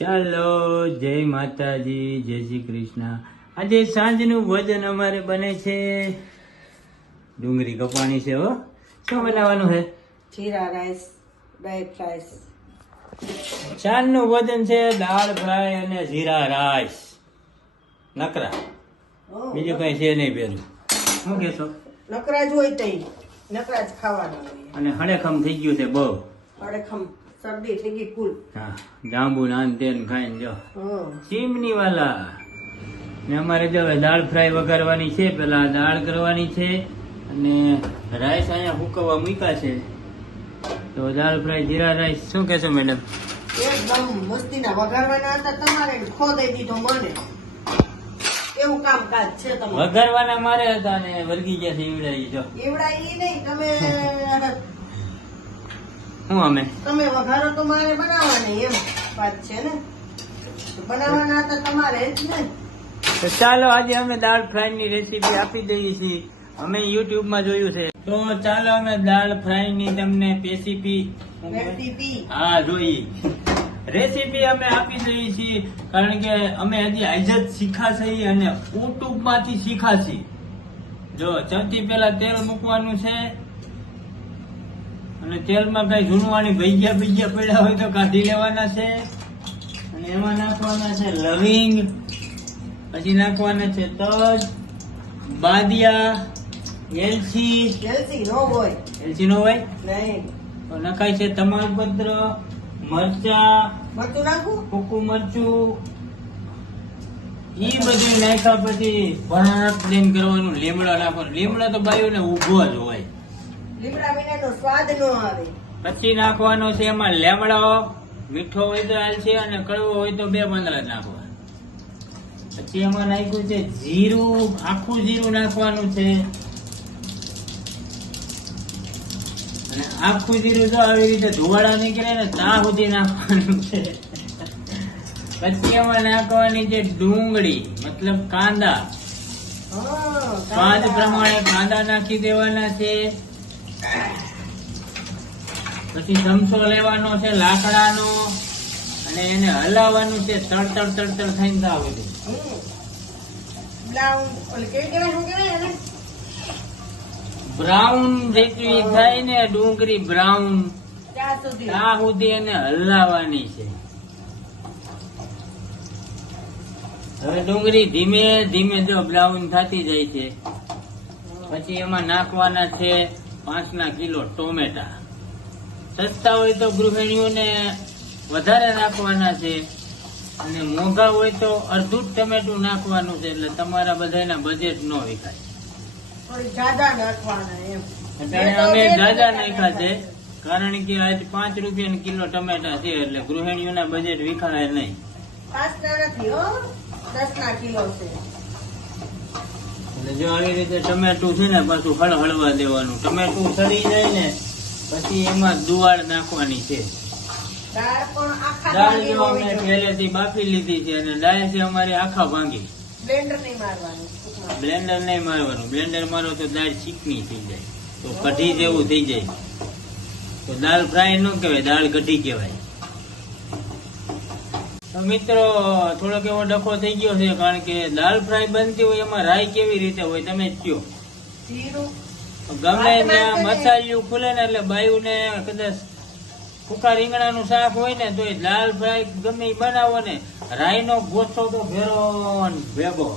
ચાલો જય માતાજી, જય શ્રી કૃષ્ણ। આજે સાંજનું ભોજન અમારે બને છે ડુંગળી કપાણી છે હો। શું બનાવવાનું છે? જીરા રાઈસ, વ્હાઈટ રાઈસ। સાંજનું ભોજન છે દાળ ફ્રાય અને જીરા રાઈસ નકરા, બીજું કઈ છે નહીં પેલું। શું કેશો? નકરા જ હોય તઈ નકરા જ ખાવાના હોય। અને હળેખમ થઈ ગયું છે બહુ, અડખમ શરદી થઈ ગઈ ફૂલ। હા જાંબુ નાન તેન ખાઈને જો ચીમની વાલા ને અમારે જો હવે દાળ ફ્રાય વઘારવાની છે, પેલા દાળ કરવાની છે અને રાઈસ અહીંયા હુકવવા મૂક્યા છે। તો દાળ ફ્રાય જીરા રાઈસ શું કહેશો મેડમ? એકદમ મસ્તીના વઘારવાના હતા તમારે, ખો દઈ દીધો મને। એવું કામકાજ છે તમારે। વઘારવાના મારે હતા ને વર્ગી ગયા છે ઈવડાઈ જો એવડા ઈ નહીં, હું અમે તમે વઘારો તો મારે બનાવવાની એમ વાત છે ને, બનાવવાના હતા તમારે જ ને। તો ચાલો આજે અમે દાળ ફ્રાય ની રેસીપી આપી દઈએ છીએ, અમે યુટ્યુબ માં જોયું છે। તો ચાલો અમે દાળ ફ્રાય ની તમને રેસીપી હા જોઈએ રેસીપી અમે આપી દઈએ છીએ, કારણ કે અમે હજી આજ જ શીખાશી અને યુટ્યુબ માંથી શીખાશી। જો સૌથી પહેલા તેલ મૂકવાનું છે અને તેલમાં કઈ ઝૂનવાણી ભૈયા પડ્યા હોય તો કાઢી લેવાના છે અને એમાં નાખવાના છે લવિંગ, પછી નાખવાના છે તજ, બાદિયા, એલચી નો હોય, એલચી નો હોય નહીં તો નખાય છે તમાલપત્ર, મરચા, મરચું નાખું, સૂકું મરચું, ઈ બધું નાખ્યા પછી ભરાટ દઈને કરવાનું, લીમડો નાખવાનો। લીમડો તો બાયોને ઉભો જ હોય, લીમડા વિનાનો સ્વાદ નો આવે। પછી નાખવાનો છે એમાં લેમડો, મીઠો હોય તો હાલ છે અને કડવો હોય તો 2 પાંદડા નાખવા। પછી એમાં નાખ્યું છે જીરું, આખું જીરું નાખવાનું છે અને આખું જીરું જો આવી રીતે ધુવાડા નીકળે ને ત્યાં સુધી નાખવાનું છે। પછી એમાં નાખવાની છે ડુંગળી મતલબ કાંદા, સ્વાદ પ્રમાણે કાંદા નાખી દેવાના છે। પછી ચમચો લેવાનો છે લાકડાનો અને એને હલાવવાનું છે તડતડ થઈને ત્યાં સુધી। બ્રાઉન જેટલી થાય ને ડુંગળી બ્રાઉન ત્યાં સુધી એને હલાવવાની છે। હવે ડુંગળી ધીમે ધીમે જો બ્રાઉન થતી જાય છે, પછી એમાં નાખવાના છે 5 કિલો ટોમેટા। સસ્તા હોય તો ગૃહિણીઓને વધારે નાખવાના છે અને મોંઘા હોય તો અડધું જ ટમેટું નાખવાનું છે, એટલે તમારા બધાના બજેટ નો વિખાય। અત્યારે અમે જાજા નાખ્યા છે, કારણ કે આજ 5 રૂપિયા કિલો ટમેટા છે, એટલે ગૃહિણીઓના બજેટ વિખાય નહીં। 10 કિલો છે, એટલે જો આવી રીતે ટમેટું છે ને પાછું હળવા દેવાનું। ટમેટું સડી જાય ને પછી એમાં દુવાળ નાખવાની છે। દાળ જો અમે પહેલેથી બાફી લીધી છે અને દાળ છે અમારે આખા ભાંગી। બ્લેન્ડર નહીં મારવાનું, બ્લેન્ડર નહીં મારવાનું, બ્લેન્ડર મારો તો દાળ ચીકણી થઈ જાય, તો કઢી જેવું થઈ જાય, તો દાળ ફ્રાય ન કહેવાય, દાળ કઢી કહેવાય। તો મિત્રો થોડોક એવો ડખો થઈ ગયો છે, કારણ કે દાળ ફ્રાય બનતી હોય એમાં રાઈ કેવી રીતે હોય તમે જ કહો। ગમે ત્યાં મસાલિયું ખુલે ને એટલે બાયું ને કદાચ સૂકા રીંગણાનું શાક હોય ને તો એ દાળ ફ્રાય ગમે ઈ બનાવો ને રાઈ નો ગોઠો તો ભેરો ભેગો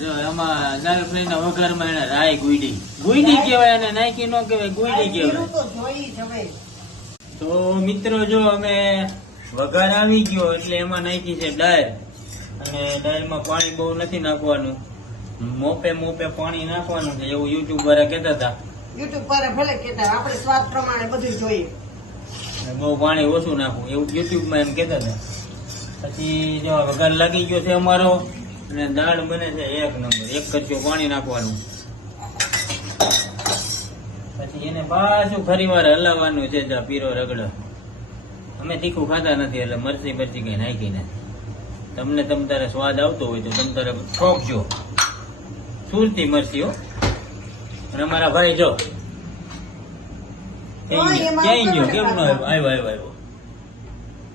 જો એમાં દાળ ફ્રાય ના વઘારમાં એને રાઈ ગુઈડી કહેવાય અને નાખી નો કહેવાય, ગુઈડી કહેવાય। તો મિત્રો જો અમે વઘાર આવી ગયો એટલે એમાં નાખી છે દાળ, અને દાળમાં પાણી બહુ નથી નાખવાનું, મોપે પાણી નાખવાનું છે એવું યુટ્યુબ વાળા કહેતા હતા। યુટ્યુબ પર ભલે કહેતા, આપણે સ્વાદ પ્રમાણે બધું જોઈએ, બહુ પાણી ઓછું નાખવું એવું યુટ્યુબમાં એમ કહેતા હતા। પછી જો વઘાર લાગી ગયો છે અમારો અને દાળ બને છે 1 નંબર। 1 કચું પાણી નાખવાનું, પછી એને પાછું ફરીવાર હલાવવાનું છે। જા પીરો રગડો, અમે તીખું ખાતા નથી એટલે મરચી કઈ નાખી નથી। તમને તમ તારે સ્વાદ આવતો હોય તો તમ તારે ઠોકજો, સુરતી મરચી હો। અને અમારા ભાઈ જો ક્યાંય ગયો કેમ નો આવ્યો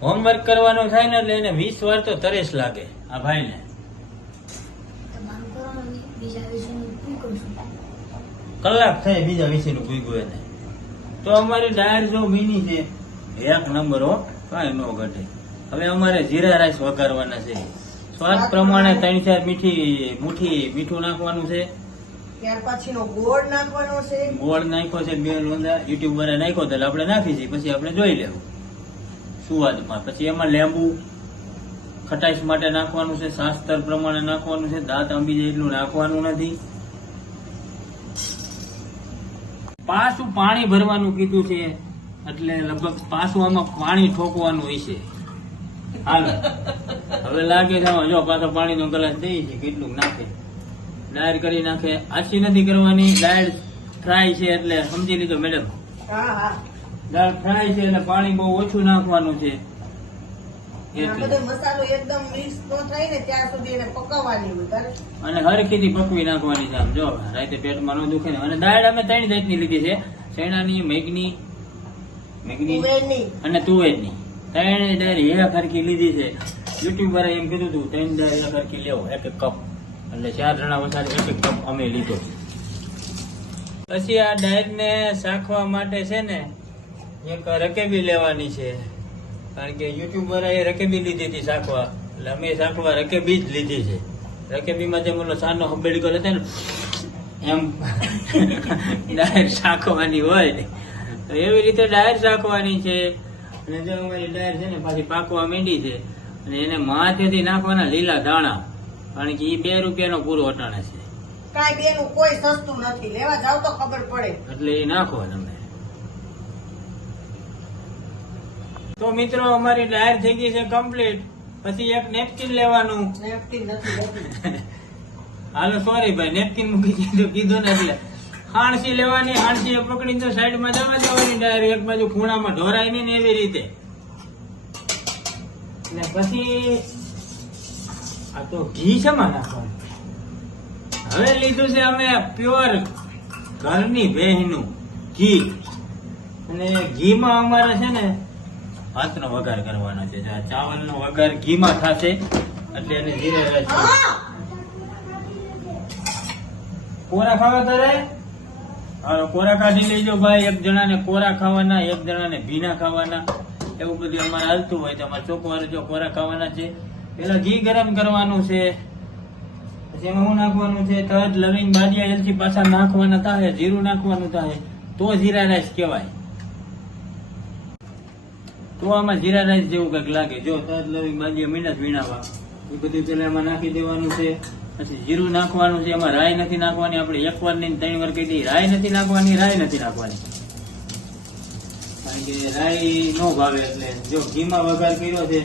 હોમવર્ક કરવાનું થાય ને એટલે એને 20 વાર તો તરેસ લાગે આ ભાઈને. કલાક થાય બીજા વિષયનું પૂછ્યું એને. તો અમારી ડાયર જો મીની છે એક નંબર હો, કાંઈ ન ઘટે. હવે અમારે જીરા રાઈસ વઘારવાના છે. સ્વાદ પ્રમાણે 3-4 મુઠ્ઠી મીઠું નાખવાનું છે. ત્યાર પછીનો ગોળ નાખવાનો છે. ગોળ નાખ્યો છે 2 લોંદા યુટ્યુબ વાળા નાખ્યો તો આપણે નાખી છીએ, પછી આપણે જોઈ લેવું સુવાદમાં. પછી એમાં લીંબુ ખટાઈશ માટે નાખવાનું છે, શાસ્ત્ર પ્રમાણે નાખવાનું છે, દાંત આંબી જાય એટલું નાખવાનું નથી. પાછું પાણી ભરવાનું કીધું છે એટલે લગભગ પાછું આમાં પાણી ઠોકવાનું હોય છે. હાલો હવે લાગે છે જો પાછો પાણીનો ગ્લાસ દઈએ છે કેટલું નાખે, ડાયર કરી નાખે. આછી નથી કરવાની, ડાયર ફ્રાય છે એટલે સમજી લીધો મેડમ. દાળ ફ્રાય છે એટલે પાણી બહુ ઓછું નાખવાનું છે. મસાલો એકદમ મિક્સ નો થાય ને ત્યાં સુધી એને પકવવાની હોય અને હરખીથી પકવી નાખવાની છે. આમ જો રાતે પેટમાં ન દુખે ને. અને દાળ અમે 3 જાતની લીધી છે, ચણાની, મેઘની અને તુવેરની. 3 દાળ એક હરખી લીધી છે. યુટ્યુબ વાળા એમ કીધું હતું 3 દાળ એક હરખી લેવો, 1 કપ. એટલે 4 જણા વસાડે 1 કપ અમે લીધો. પછી આ ડાયર ને શાખવા માટે છે ને એક રકેબી લેવાની છે, કારણ કે યુટ્યુબ વાળાએ રકેબી લીધી હતી શાખવા, એટલે અમે શાખવા રકેબી જ લીધી છે. રકેબીમાં જેમ ઓલો સાનો હબેડી કરે છે ને એમ ડાયર શાખવાની હોય તો એવી રીતે ડાયર શાખવાની છે. અને જો અમારી ડાયર છે ને પાછી પાકવા માંડી છે અને એને માથેથી નાખવાના લીલા દાણા, કારણ કે એ 2 રૂપિયાનો પૂરો અટાણે છે. કાંઈ બેનું કોઈ સસ્તું નથી, લેવા જાવ તો ખબર પડે. એટલે એ નાખો તમે. તો મિત્રો અમારી ડાયર થઈ ગઈ છે કમ્પ્લીટ. પછી એક નેપકિન લેવાનું. નેપકિન નથી હાલો સોરી ભાઈ, નેપકિન મૂકી કીધું ને એટલે હાણસી લેવાની. હાણસી પકડી તો સાઈડમાં જવા દેવાની ડાયર, એક બાજુ ખૂણામાં ઢોરાય નહીં ને એવી રીતે. ને પછી આ તો ઘી શેમાં નાખવાનું. હવે લીધું છે અમે પ્યોર ઘરની ભેંસનું ઘી, અને ઘીમાં અમારે છે ને ભાતનો વઘાર કરવાનો છે. ચાવલનો વઘાર ઘીમાં થશે એટલે એને ધીરે રહેશે. કોરા ખાવા તારે હાલો કોરા કાઢી લેજો ભાઈ. 1 જણાને કોરા ખાવાના, 1 જણાને ભીના ખાવાના, એવું બધું અમારે હાલતું હોય. તો અમારે ચોકવાર જો કોરા ખાવાના છે. પેલા ઘી ગરમ કરવાનું છે, પછી એમાં શું નાખવાનું છે, તજ, લવિંગ, બાદિયા, એલચી પાછા નાખવાના થાય, જીરું નાખવાનું થાય, તો જીરા રાઈસ કહેવાય. તો આમાં જીરા રાઈસ જેવું કંઈક લાગે. જો તજ, લવિંગ, બાદિયા મીંડા વીણાવા એ બધું પેલા એમાં નાખી દેવાનું છે. પછી જીરું નાખવાનું છે. એમાં રાઈ નથી નાખવાની. આપણે 1 વાર ને 3 વાર કહી દઈએ રાઈ નથી નાખવાની, રાઈ નથી નાખવાની, કારણ કે રાઈ નો ભાવે. એટલે જો ઘીમાં વઘાર કર્યો છે,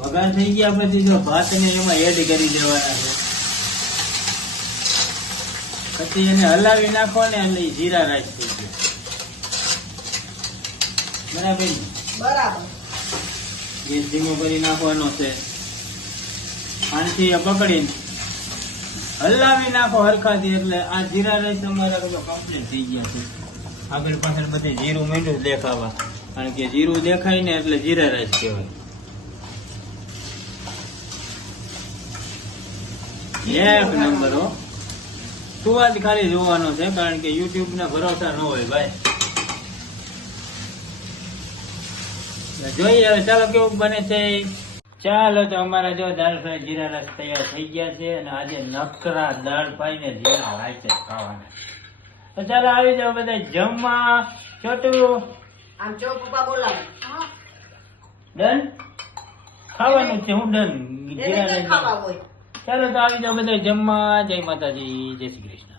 વઘાર થઈ ગયા પછી જો ભાત ને એમાં એડ કરી દેવાના છે. પછી એને હલાવી નાખવાને એટલે જીરા રાઈસ થઈ ગયો. બરાબર બરાબર. ગેસ ધીમો કરી નાખવાનો છે. આનથી પકડીને હલાવી નાખો હરખાથી, એટલે આ જીરા રાઈસ અમારા કમ્પ્લીટ થઈ ગયા છે. આગળ પાછળ બધી જીરું મીઠું દેખાવા, કારણ કે જીરું દેખાય ને એટલે જીરા રાઈસ કહેવાય. એક નંબર હો. સુવાદ ખાલી જોવાનો છે, કારણ કે યુટ્યુબ ના ભરોસા ન હોય ભાઈ. જોઈએ હવે ચાલો કેવું બને છે. ચાલો તો અમારા જો દાળ ફ્રાય જીરા રાઈસ તૈયાર થઈ ગયા છે, અને આજે નકરા દાળ ફ્રાય ને જીરા રાઈસ ખાવાના. તો ચાલો આવી જાવ બધા જમવા. છોટું આમ જો પપ્પા બોલાવે ડન ખાવાનું છે. હું ડન જીરા રાઈસ. ખાવા હોય ચાલો તો આવી જાવ બધા જમવા. જય માતાજી, જય શ્રી કૃષ્ણ.